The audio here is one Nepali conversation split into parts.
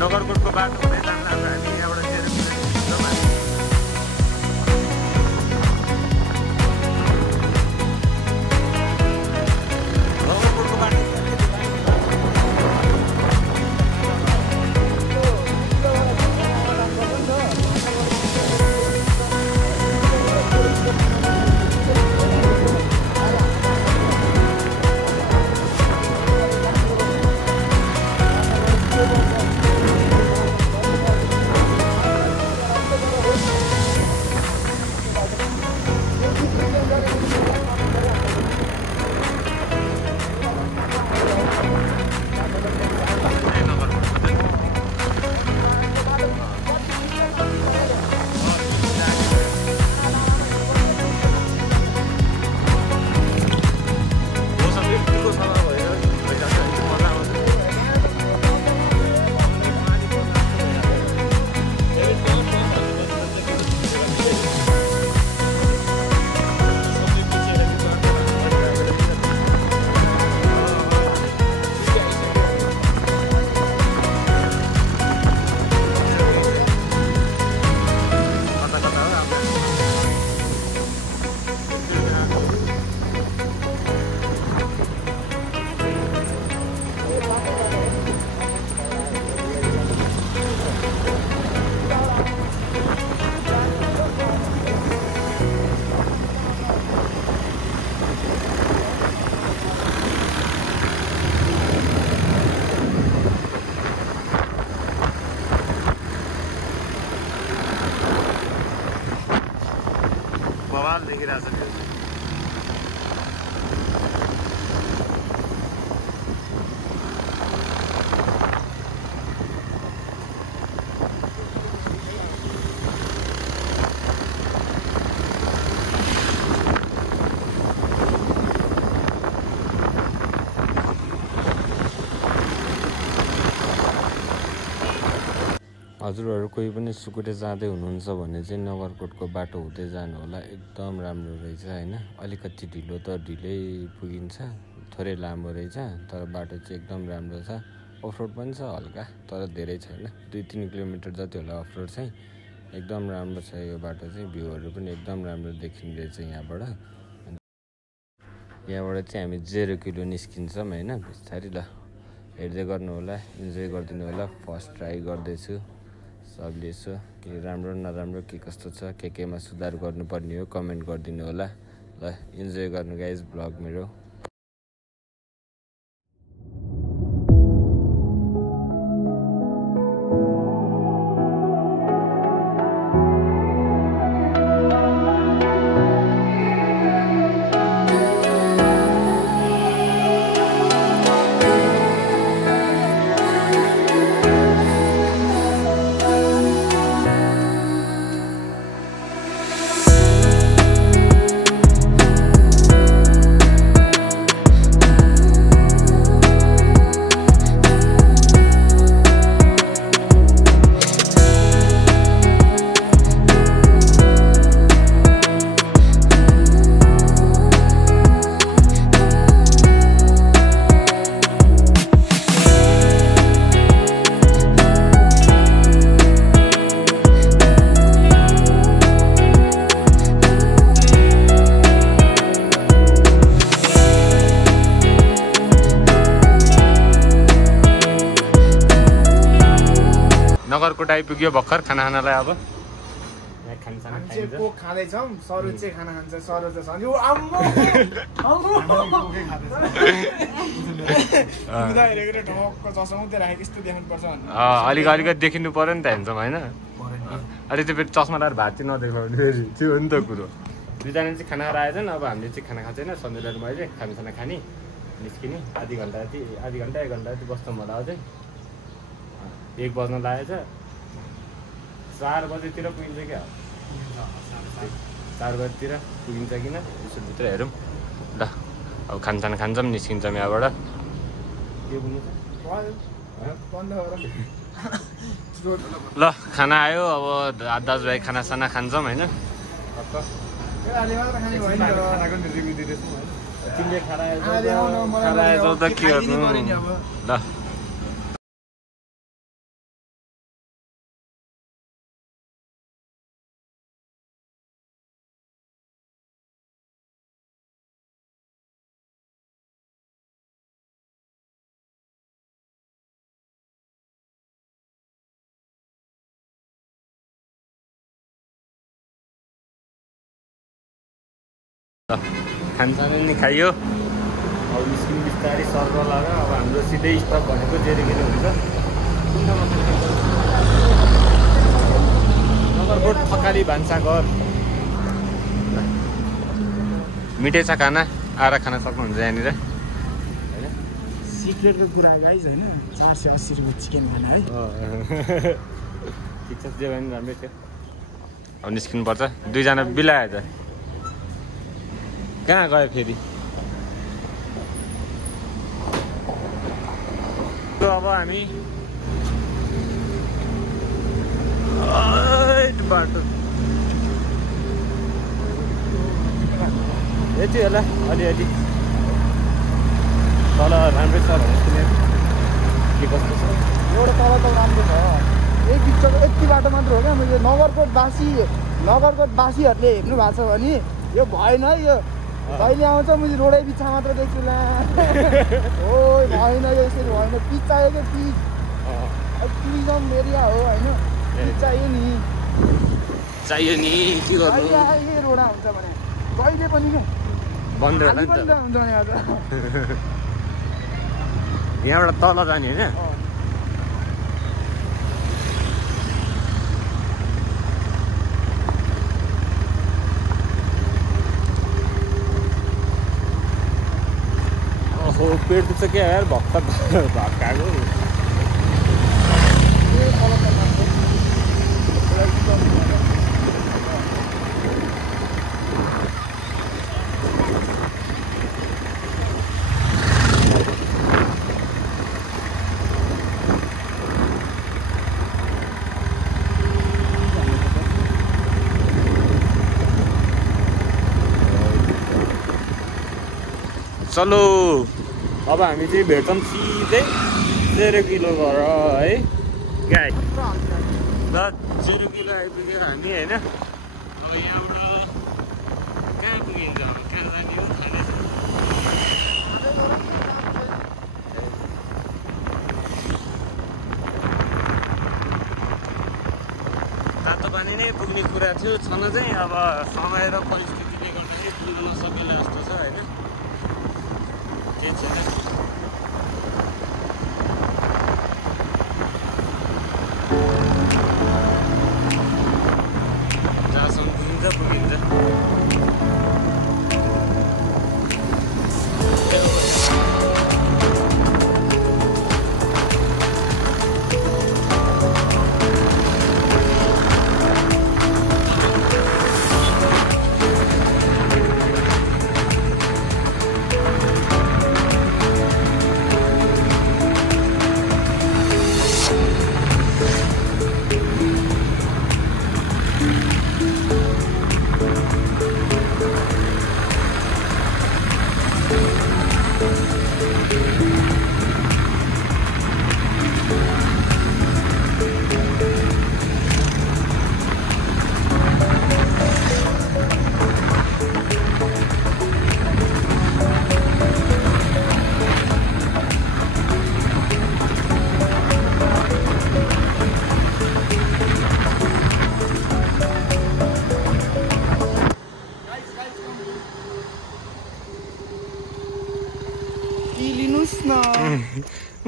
नगरकोटको बाटो हुँदै जाँदा हामी यहाँबाट नगरकोटको बाटो बवाल देखिरहेको छ। हजुरहरू कोही पनि सुकुटे जाँदै हुनुहुन्छ भने चाहिँ नगरकोटको बाटो हुँदै जानु होला। एकदम राम्रो रहेछ होइन। अलिकति ढिलो त ढिलै पुगिन्छ, थोरै लामो रहेछ, तर बाटो चाहिँ एकदम राम्रो छ। अफरोड पनि छ हल्का, तर धेरै छैन। 2-3 किलोमिटर जति होला अफरोड चाहिँ। एकदम राम्रो छ यो बाटो चाहिँ। भ्यूहरू पनि एकदम राम्रो देखिँदैछ यहाँबाट। यहाँबाट चाहिँ हामी 0 किलो निस्किन्छौँ होइन। बिस्तारै ल हेर्दै गर्नु होला, इन्जोय गरिदिनु होला। फर्स्ट ट्राई गर्दैछु सबले। यसो के राम्रो नराम्रो के कस्तो छ, केमा सुधार गर्नुपर्ने हो कमेन्ट गरिदिनु होला। ल इन्जोय गर्नु गाइज ब्लग मेरो। नगरकोट आइपुग्यो भर्खर खाना खानालाई। अब खाँदैछौँ सरोज चाहिँ खाना खान्छ। सरोज अलिकति देखिनु पर्यो नि त हेर्छौँ होइन। अहिले त्यो फेरि चस्मा लगाएर भात चाहिँ नदेखाउने फेरि त्यो हो नि त कुरो। दुईजना चाहिँ खाना खाएर आएछन्। अब हामीले चाहिँ खाना खाँदैन। सन्ध्यालाई मैले खानासाना खाने निस्किने आधी घन्टा 1 घन्टा जति बस्छौँ होला। अझै 1 बज्न लागेछ। 4 बजेतिर पुगिन्छ क्या। 4 बजीतिर पुगिन्छ किन यसो भित्र हेरौँ ल अब खानसान खान्छौँ निस्किन्छौँ यहाँबाट के बोल्नु ल खाना आयो अब दाजुभाइ खानासाना खान्छौँ होइन तिमीले खाना आएछौ त के गर्नु ल खानसाना नि खाइयो अब निस्किनु बिस्तारै सर्कल लगाएर अब हाम्रो सिधै स्टप भनेको जेरीगिरी हुन्छ नगरकोट थकाली भान्साघर मिठै छ खाना आएर खान सक्नुहुन्छ यहाँनिर होइन सिक्रेटको कुरा गाइज होइन 480 रुपियाँ चिकन खाना है ठिक छ जे भयो नि राम्रै थियो अब निस्किनु पर्छ दुईजना बिलायो त कहाँ गयो फेरि अब हामी बाटो यति होला अलिअलि तल राम्रै छ भने के कस्तो छ एउटा तल त राम्रो छ यही बिचको यति बाटो मात्र हो क्या मैले नगरकोटवासीहरूले हेर्नु भएको छ भने यो भएन है यो कहिले आउँछ मैले रोडै बिचमा मात्र देख्छु ला हो भएन यो यसरी भएन पिच चाहियो क्या पिच टुरिज्म एरिया हो होइन पिच चाहियो नि के गर्नु यही रोडा हुन्छ भने कहिले पनि क्या बन्द होला नि त हुन्छ नि आज यहाँबाट तल जाने होइन पेट दुख्छ क्या यार भर्खर भत्काएको चलो अब हामी चाहिँ भेट्छौँ सिधै 0 किलो गरेर है गाई ल 0 किलो आइपुग्यो हामी होइन अब यहाँबाट कहाँ पुगिन्छ अब कहाँ जाने हो थाहा छैन तातो पानी नै पुग्ने कुरा थियो छन चाहिँ अब समय र परिस्थितिले गर्दाखेरि पुग्न नसकेला जस्तो छ होइन केही छैन जहाँसम्म पुगिन्छ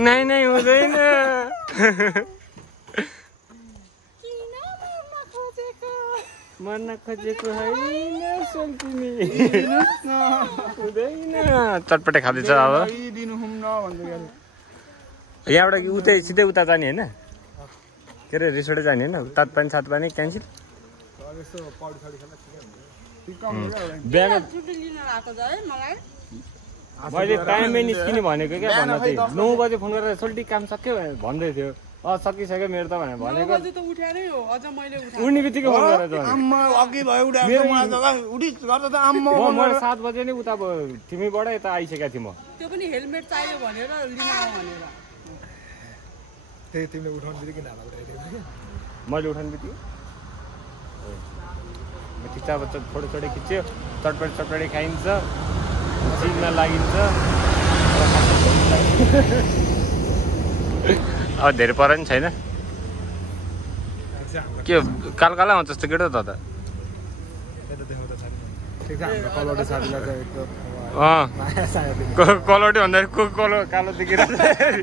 नहीं हुँदैन मर्न खोजेको होइन सल्किने हुँदैन चटपटे खाँदैछ अब यहाँबाट उतै सिधै उता जाने होइन के अरे रिसोर्टै जाने होइन तातपानी सातपानी क्यान्सिल बिहान छुट्टी लिन आएको छ है मलाई मैले टाइममै निस्किने भनेको क्या भन्न चाहिँ 9 बजे फोन गरेर सोल्टी काम सक्यो भन्दै थियो सकिसक्यो मेरो त भनेर भनेको 9 बजे त उठाएरै हो अझ मैले उठाए उड्ने बित्तिकै फोन गरेर त आम्मा अघि भयो उठाएको मलाई जग्गा उठिस गर्दा त आम्मा म 7 बजे नै उता तिमीबाट यता आइसकेको थिएँ म त्यो पनि हेलमेट चाहियो भनेर लिन आऊ भनेर त्यही तिमीले उठाउनु बित्तिकै किन हाल्नु उठाइदियो मैले उठाउनु बित्तिकै खिच्चा बच्चा फोटो छोटो खिच्यो चटपटी खाइन्छ चिनमा लागिन्छ अब धेरै पर नि छैन के कालकाला आउँछ जस्तो केटो त कलौटे साथीलाई कलौटे भन्दाखेरि को कालो देखिरहेको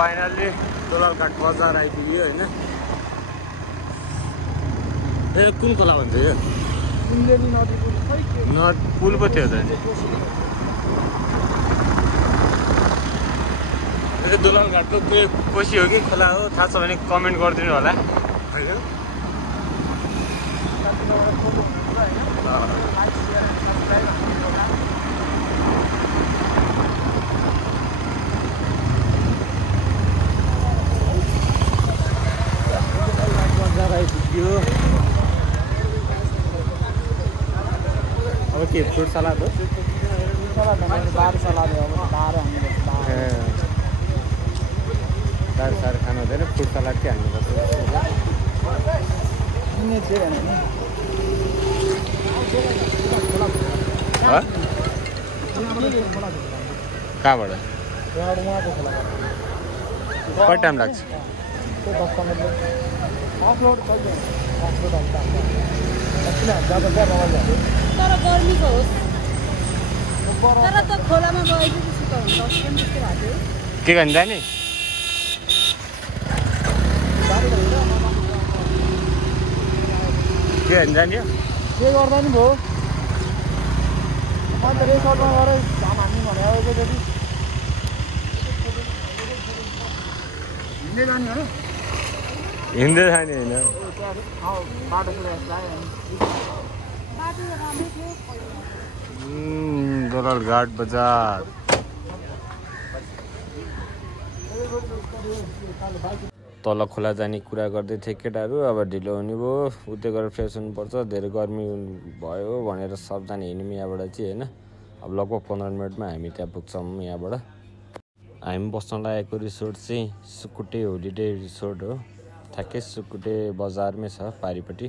फाइनल्ली दोलालघाट बजार आइपुग्यो होइन ए कुन खोला भन्छ यो पुल पो थियो त दोलालघाटको कोसी हो कि खोला हो थाहा छ भने कमेन्ट गरिदिनु होला अब के फ्रुट सलाद हो दाल सार खानु हुँदैन फ्रुट सलाद के हाल्नुपर्छ कहाँबाट कति टाइम लाग्छ तर गर्मीको होस् तर त खोलामा गएपछि सुकाउनु के गर्नु जाने के गर्नु जाने के गर्दा नि भयो अन्त रेसर्टमा गएर घाम हान्ने भने आएको जति हिँड्दै जाने हो हिँड्दै जाने होइन बाटो दोलालघाट बजार तल खोला जाने कुरा गर्दै थिए केटाहरू अब ढिलो हुने भयो उतै गएर फ्रेस हुनुपर्छ धेरै गर्मी भयो भनेर सबजना हिँड्यौँ यहाँबाट चाहिँ होइन अब लगभग 15 मिनटमा हामी त्यहाँ पुग्छौँ यहाँबाट हामी बस्न लागेको रिसोर्ट चाहिँ सुकुटे होलिडे रिसोर्ट हो ठ्याक्कै सुकुटे बजारमै छ पारिपट्टि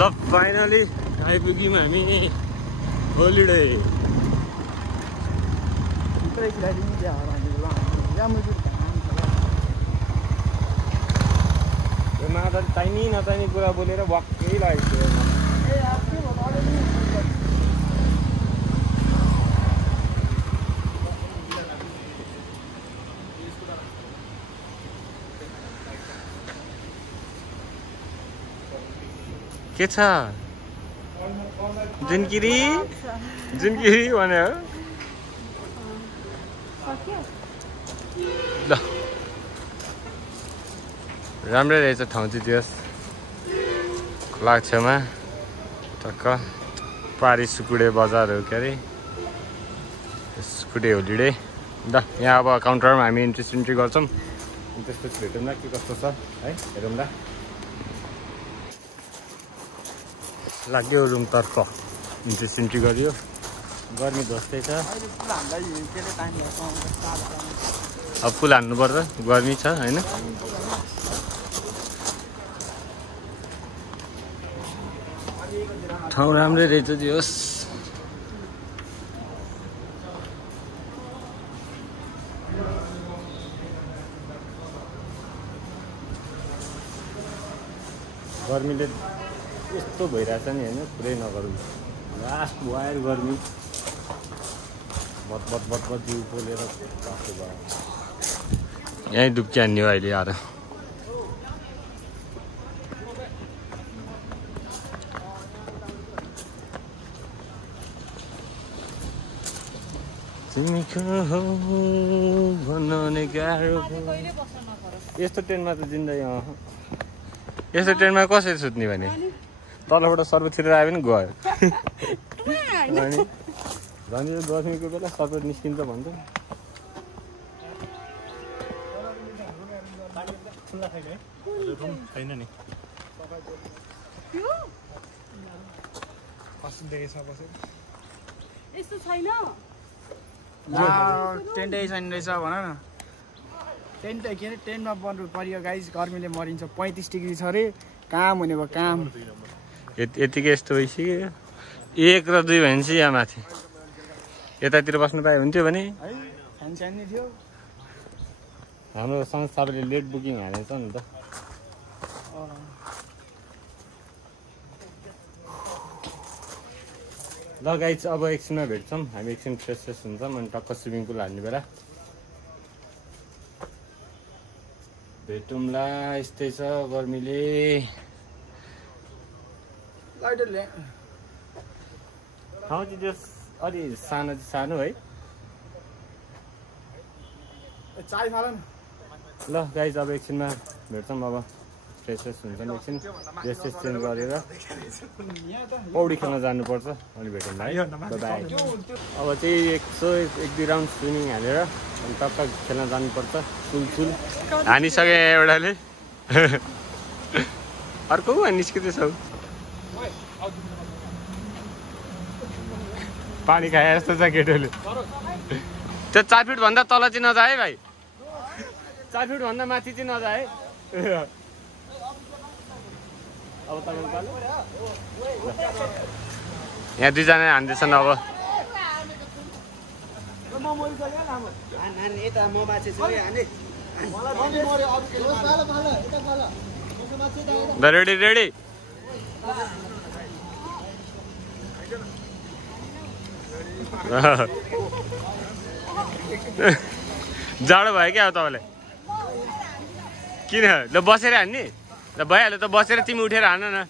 ल फाइनली आइपुग्यौँ हामी होलिडे मादल चाहिने नचाहिने कुरा बोलेर वाक्कै लागेको थियो के छ जुनकिरी भन्यो ल राम्रै रहेछ ठाउँ चाहिँ त्यस खोला छेउमा टक्क पारी सुकुडे बजार हो के अरे सुकुडे होलिडे ल यहाँ अब काउन्टरमा हामी इन्ट्री गर्छौँ त्यसपछि भेटौँला के कस्तो छ है हेरौँला लाग्यो रुमतर्फ इन्ट्री गरियो गर्मी धस्दै छ अब फुल हान्नुपर्छ गर्मी छ होइन ठाउँ राम्रै रहेछ दियोस् गर्मीले यस्तो भइरहेछ नि होइन पुरै नगरौँ लास्ट वायर गर्मी बत जिउ पोलेर बस्नु भयो यहीँ डुब्की हान्ने हो अहिले आएर तिमीको हो भन्ने गाह्रो यस्तो ट्रेनमा त जिन्दगी यस्तो ट्रेनमा कसरी सुत्ने भने तलबाट सर्वत छिरेर आयो भने गयो अनि झन् यो गर्मीको बेला सर्वत निस्किन्छ भन्छ छैन नि यस्तो छैन टेन्टै छैन रहेछ भन न टेन्ट के अरे टेन्टमा बन्नु परियो गाइस गर्मीले मरिन्छ 35 डिग्री छ अरे काम हुने भयो काम यतिकै यस्तो भइसक्यो 1 र 2 भने चाहिँ यहाँ माथि यतातिर बस्नु पाए हुन्थ्यो भने है सानो थियो हाम्रो संस्थाले लेट बुकिङ हालेछ नि त ल गाइस अब एकछिनमा भेट्छौँ हामी एकछिन फ्रेस हुन्छौँ अनि टक्क स्विमिङ पुल हान्ने बेला भेटौँला यस्तै छ गर्मीले ठाउँ चाहिँ त्यो अलि सानो है चाय फाल न ल गाइस अब एकछिनमा भेट्छौँ अब फ्रेस हुन्छौँ एकछिन ड्रेस चेन्ज गरेर पौडी खेल्न जानुपर्छ अनि भेटौँला है बाई अब चाहिँ 1-2 राउन्ड स्विमिङ हालेर अनि टक्क खेल्न जानुपर्छ चुल हानिसके एउटाले अर्को निस्किँदैछ पानी खाए जस्तो छ केटोले त्यो 4 फिट भन्दा तल चाहिँ नजा है भाइ 4 फिट भन्दा माथि चाहिँ नजा है अब यहाँ 2 जना हान्दैछन् अब रेडी जाडो भयो क्या अब तपाईँलाई किन ल बसेर हान्ने ल भइहाल्यो त बसेर तिमी उठेर हान न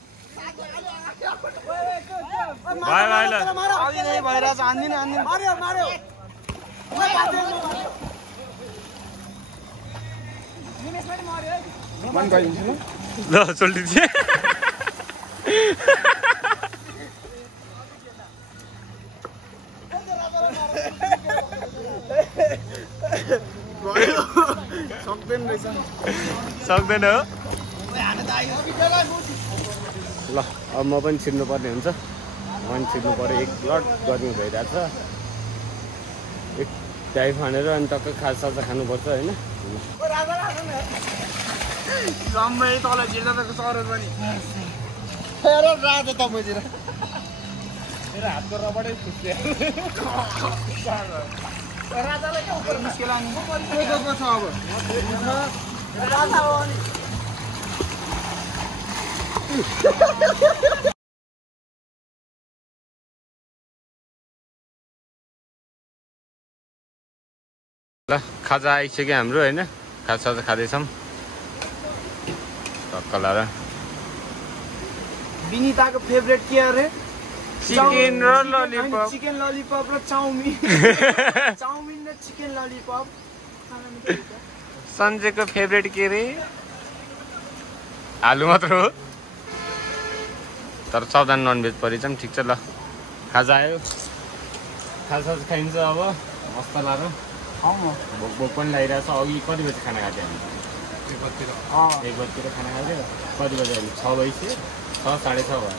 ल सोल्टिदिए सक्दैन हो ल अब म पनि छिर्नु पर्ने हुन्छ म पनि छिर्नु पर्यो एक लट गर्मी भइरहेछ एक टाइप हानेर अनि टक्क खाजा खानुपर्छ होइन रम्मै तल जिर्दा त सरल पनि राजा त बुझेर मेरो हातको रबडै फुट्यो राजालाई के उपर मुस्किल आउनु को छ अब राजा हो नि ल खाजा आइसक्यो हाम्रो होइन खाजा खाँदैछौँ टक्क लाएर विनिताको फेभरेट के अरे चिकन र ललिपप चिकन ललिपप र चाउमिन चाउमिन र चिकन ललिपप सञ्जयको फेभरेट के रे आलु मात्र हो तर सावधान ननभेज परिछौँ ठिक छ ल खाजा आयो खाजा खाइन्छ अब मस्त लाएर खाउँ न भोक भोक पनि लागिरहेको छ अघि कति बजी खाना खाएको थियो हामी 1 बजीतिर खाना खाएको थियो कति बजी अहिले 6 बजी 6 6:30 भयो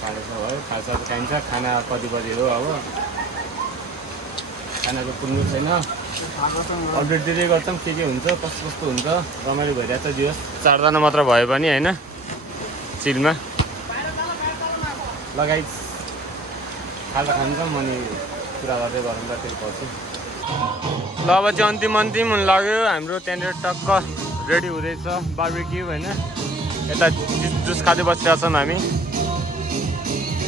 6:30 भयो खाजा खाइन्छ खाना कति बजी हो अब खानाको पुग्नु छैन अपडेट दिँदै गर्छौँ के हुन्छ कस्तो हुन्छ रमाइलो भइरहेछ दिवस 4 जना मात्र भयो पनि होइन चिलमा लगाइस खाजा खान्छौँ अनि कुरा गर्दै गरौँ र फेरि पर्छु ल अब चाहिँ अन्तिम हुन लाग्यो हाम्रो त्यहाँनिर टक्क रेडी हुँदैछ बार्बिक्यू होइन यता जुस खाँदै बसिरहेको छौँ हामी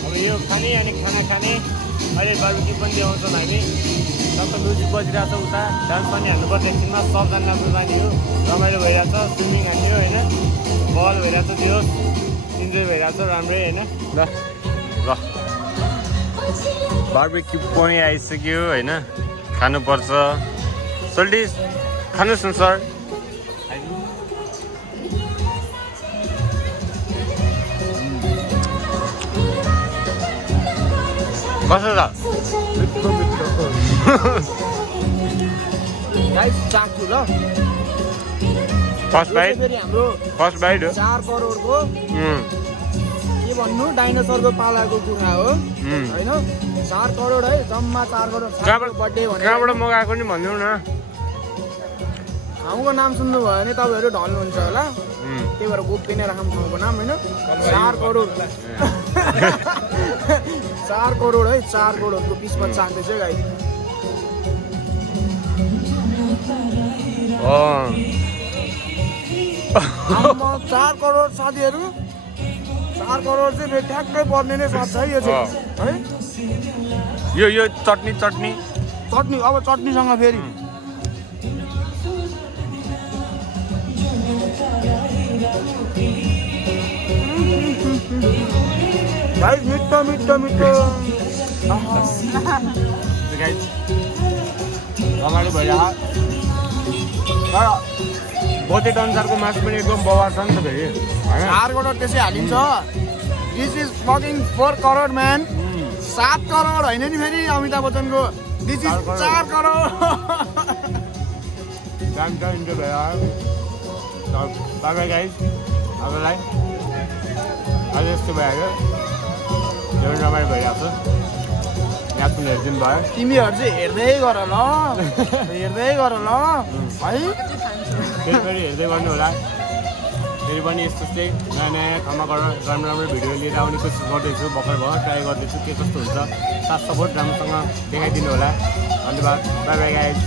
अब यो खाने अनि खाना खाने अहिले बार्बिक्यू पनि ल्याउँछौँ हामी टक्क म्युजिक बजिरहेको छ उता डान्स पनि हाल्नुपर्छ एकछिनमा सबजना राम्रो बानी हो रमाइलो भइरहेछ स्विमिङ हान्ने होइन बल भइरहेछ त्यो इन्जोय भइरहेछ राम्रै होइन ल बार्बिक्यू पनि आइसक्यो होइन खानुपर्छ सोल्टिस खानुहोस् न सर कस्तो छ चाख्छु ल फर्स्ट बाइट हाम्रो हो 4 करोडको के भन्नु डाइनोसरको पालाको कुखुरा हो होइन 4 करोड है जम्मा 4 करोड बर्थडे भने कहाँबाट मगाएको नि भनिदिनु न ठाउँको नाम सुन्नुभयो भने तपाईँहरू ढल्नुहुन्छ होला त्यही भएर गोप्य नै राखौँ ठाउँको नाम होइन 4 करोड 4 करोड है 4 करोडको पिसमा चाख्दैछ गाई 4 करोड साथीहरू 4 करोड चाहिँ फेरि ठ्याक्कै पर्ने नै सक्छ है यो चाहिँ है यो चटनी अब चटनीसँग फेरि गाइस मिठो रमाइलो भइरहेको तर बजेट अनुसारको मासु पनि एकदम बवाल छ नि त फेरि 4 करोड त्यसै हालिन्छ this is fucking 4 crore man 7 crore होइन नि फेरि अमिताभ बच्चनको दिस इज 4 करोड जान्छ इन्जोय भइरहेको बाई गाइस अबलाई आज यस्तो भइहाल्यो यो रमाइलो भइरहेको छ यहाँ पनि हेरिदिनु भयो तिमीहरू चाहिँ हेर्दै गर ल है फेरि हेर्दै गर्नु होला फेरि पनि यस्तो चाहिँ नयाँ ठाउँमा राम्रो भिडियो लिएर आउने कोसिस गर्दैछु भर्खर ट्राई गर्दैछु के कस्तो हुन्छ साथ सपोर्ट राम्रोसँग देखाइदिनु होला धन्यवाद बाई गाइस